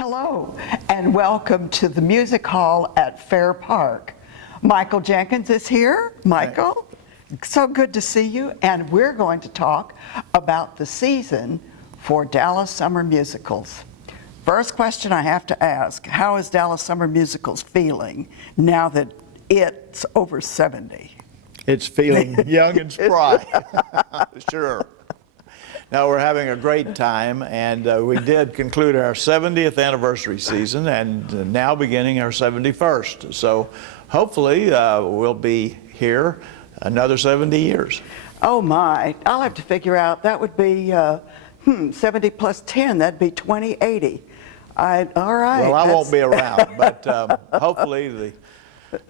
Hello, and welcome to the Music Hall at Fair Park. Michael Jenkins is here. Michael, so good to see you. And we're going to talk about the season for Dallas Summer Musicals. First question I have to ask, how is Dallas Summer Musicals feeling now that it's over 70? It's feeling young and spry, sure. Now we're having a great time, and we did conclude our 70th anniversary season, and now beginning our 71st. So hopefully we'll be here another 70 years. Oh my, I'll have to figure out, that would be 70 plus 10, that'd be 2080. All right. Well, I won't be around, but hopefully the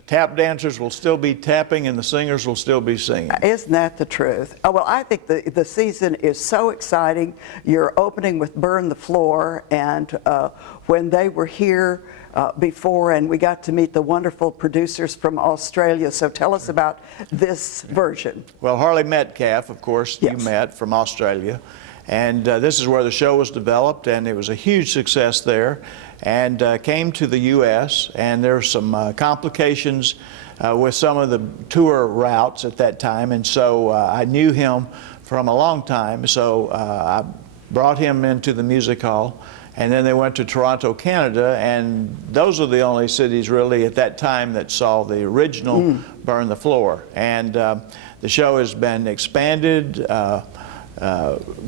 tap dancers will still be tapping and the singers will still be singing. Isn't that the truth? Oh, well, I think the season is so exciting. You're opening with Burn the Floor, and when they were here before, and we got to meet the wonderful producers from Australia. So tell us about this version. Well, Harley Metcalf, of course, yes. You met from Australia. And this is where the show was developed, and it was a huge success there, and came to the U.S., and there were some complications with some of the tour routes at that time, and so I knew him from a long time, so I brought him into the music hall, and then they went to Toronto, Canada, and those are the only cities really at that time that saw the original Burn the Floor. And the show has been expanded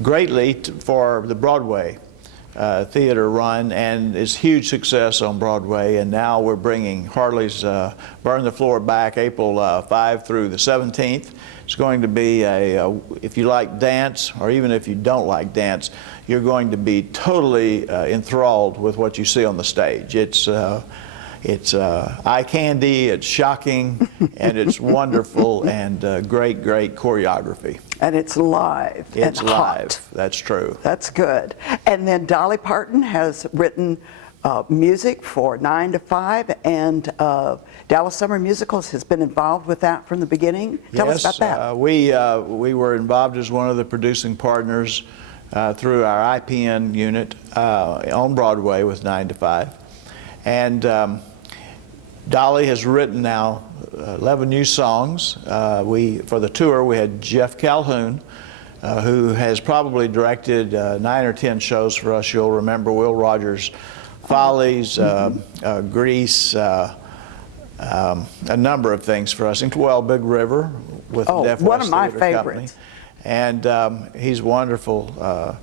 greatly for the Broadway theater run, and it's huge success on Broadway. And now we're bringing Harley's Burn the Floor back April 5 through the 17th. It's going to be if you like dance, or even if you don't like dance, you're going to be totally enthralled with what you see on the stage. It's eye candy, it's shocking, and it's wonderful, and great choreography. And it's live. It's and live, hot. That's true. That's good. And then Dolly Parton has written music for 9 to 5, and Dallas Summer Musicals has been involved with that from the beginning. Tell us about that. We were involved as one of the producing partners through our IPN unit on Broadway with 9 to 5. And Dolly has written now 11 new songs. For the tour, we had Jeff Calhoun, who has probably directed 9 or 10 shows for us. You'll remember Will Rogers' Follies, Grease, a number of things for us. Well, Big River with the Deaf West one of my Theater favorites. Company. And he's wonderful.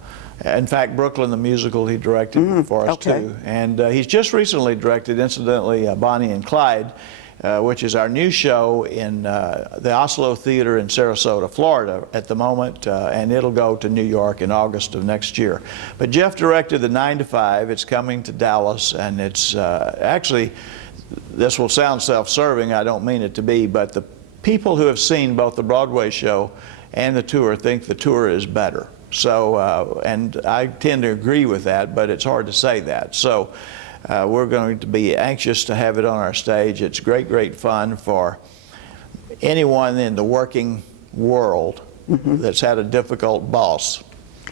In fact, Brooklyn the Musical he directed for us too. And he's just recently directed, incidentally, Bonnie and Clyde, which is our new show in the Oslo Theater in Sarasota, Florida at the moment, and it'll go to New York in August of next year. But Jeff directed the 9 to 5. It's coming to Dallas, and it's actually, this will sound self-serving, I don't mean it to be, but the people who have seen both the Broadway show and the tour think the tour is better. So, and I tend to agree with that, but it's hard to say that. So we're going to be anxious to have it on our stage. It's great fun for anyone in the working world that's had a difficult boss.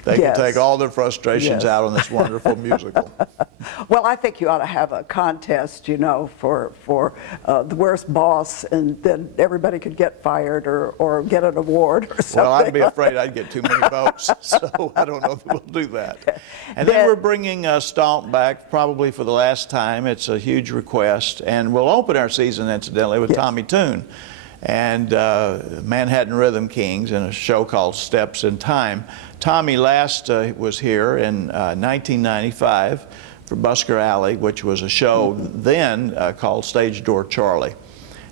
They can take all their frustrations out on this wonderful musical. Well, I think you ought to have a contest, you know, for the worst boss, and then everybody could get fired or get an award or something. Well, I'd be afraid I'd get too many votes, so I don't know if we'll do that. And then we're bringing Stomp back probably for the last time. It's a huge request, and we'll open our season, incidentally, with Tommy Tune and Manhattan Rhythm Kings in a show called Steps in Time. Tommy last was here in 1995 for Busker Alley, which was a show then called Stage Door Charlie.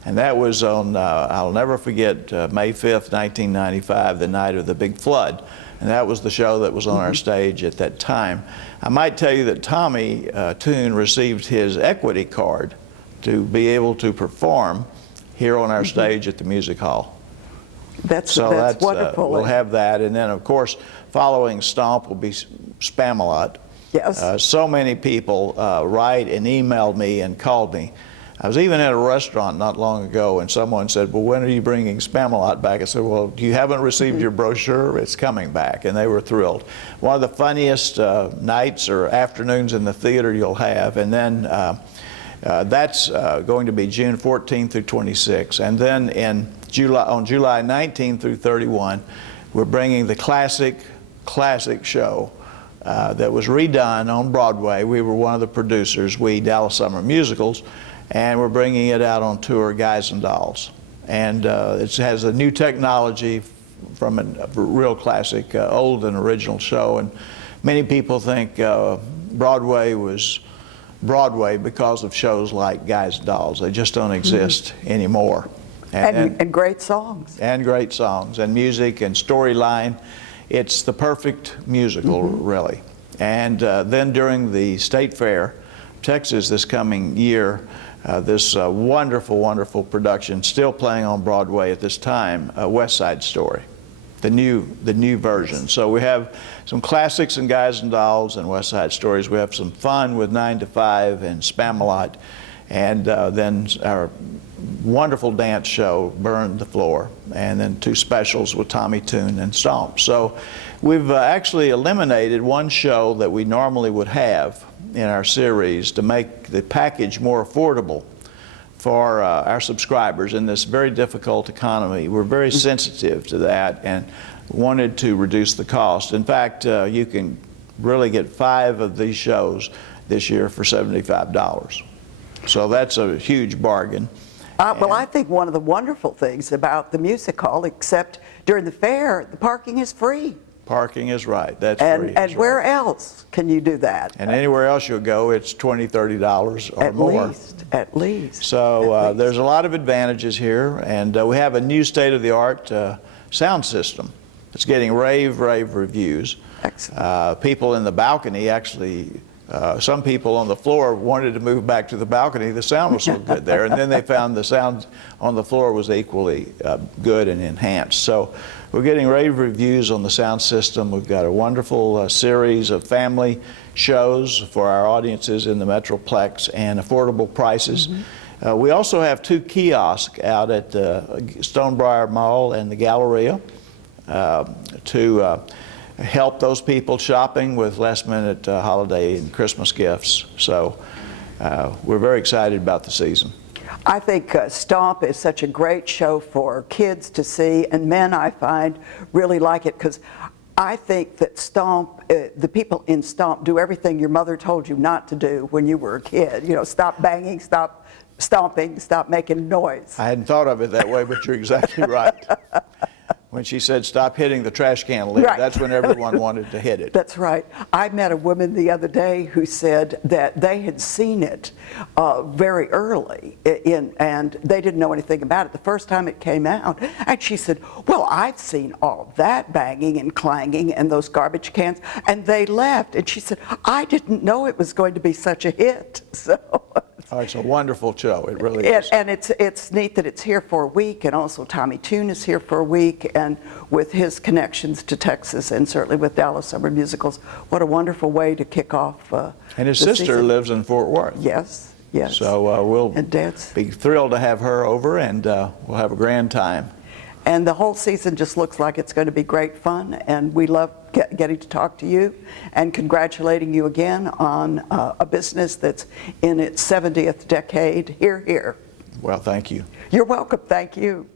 And that was on, I'll never forget, May 5th, 1995, the night of the big flood. And that was the show that was on our stage at that time. I might tell you that Tommy Tune received his equity card to be able to perform here on our stage at the Music Hall. That's wonderful. We'll have that, and then of course following Stomp will be Spamalot. Yes. So many people write and email me and called me I was even at a restaurant not long ago, and someone said, well, when are you bringing Spamalot back? I said, well, you haven't received your brochure? It's coming back. And they were thrilled. One of the funniest nights or afternoons in the theater you'll have. And then that's going to be June 14th through 26th. And then on July 19th through 31, we're bringing the classic show that was redone on Broadway. We were one of the producers, Dalas Summer Musicals, and we're bringing it out on tour, Guys and Dolls. And it has a new technology from a real classic, old and original show. And many people think Broadway was Broadway because of shows like Guys and Dolls. They just don't exist anymore. And great songs. And great songs, and music and storyline. It's the perfect musical, really. And then during the State Fair, Texas, this coming year, this wonderful, wonderful production, still playing on Broadway at this time, West Side Story, the new version. So we have some classics in Guys and Dolls and West Side Stories. We have some fun with 9 to 5 and Spamalot, and then our wonderful dance show, Burn the Floor, and then 2 specials with Tommy Tune and Stomp. So we've actually eliminated one show that we normally would have in our series to make the package more affordable for our subscribers in this very difficult economy. We're very sensitive to that and wanted to reduce the cost. In fact, you can really get 5 of these shows this year for $75. So that's a huge bargain. Well, I think one of the wonderful things about the music hall, except during the fair, the parking is free. Parking is right. That's free. And where else can you do that? And anywhere else you'll go, it's $20, $30 or more. At least. So there's a lot of advantages here, and we have a new state-of-the-art sound system. It's getting rave reviews. Excellent. People in the balcony actually. Some people on the floor wanted to move back to the balcony. The sound was so good there. And then they found the sound on the floor was equally good and enhanced. So we're getting rave reviews on the sound system. We've got a wonderful series of family shows for our audiences in the Metroplex and affordable prices. We also have 2 kiosks out at the Stonebriar Mall and the Galleria to help those people shopping with last-minute holiday and Christmas gifts. So we're very excited about the season. I think Stomp is such a great show for kids to see, and men, I find, really like it, because I think that Stomp, the people in Stomp do everything your mother told you not to do when you were a kid. You know, stop banging, stop stomping, stop making noise. I hadn't thought of it that way, but you're exactly right. When she said, stop hitting the trash can lid, right. That's when everyone wanted to hit it. That's right. I met a woman the other day who said that they had seen it very early, and they didn't know anything about it the first time it came out. And she said, well, I've seen all that banging and clanging and those garbage cans, and they left. And she said, I didn't know it was going to be such a hit. So. Oh, it's a wonderful show. It really is. And it's neat that it's here for a week, and also Tommy Tune is here for a week, and with his connections to Texas, and certainly with Dalas Summer Musicals, what a wonderful way to kick off and his the sister season. lives in Fort Worth. Yes. So we'll And Dad's. be thrilled to have her over, and we'll have a grand time. And the whole season just looks like it's going to be great fun, and we love getting to talk to you and congratulating you again on a business that's in its 70th decade. Hear, hear. Well, thank you. You're welcome. Thank you.